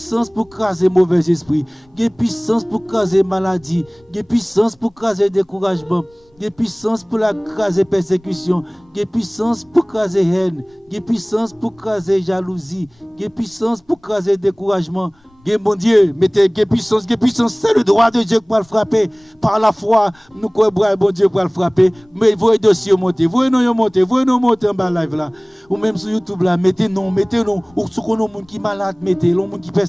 puissance pour craser mauvais esprit, il y a puissance pour craser maladie, il y a puissance pour craser découragement, il y a puissance pour la craser persécution, il y a puissance pour craser haine, il y a puissance pour craser jalousie, il y a puissance pour craser découragement. Mon Dieu, mettez puissance, c'est le droit de Dieu pour le frapper. Par la foi, nous croyons bon Dieu pour le frapper. Mais voyez dossier monter, voyez nous monter en bas live là. Ou même sur YouTube là, mettez non, ou sur nos monde qui malade, mettez l'on monde qui pèse.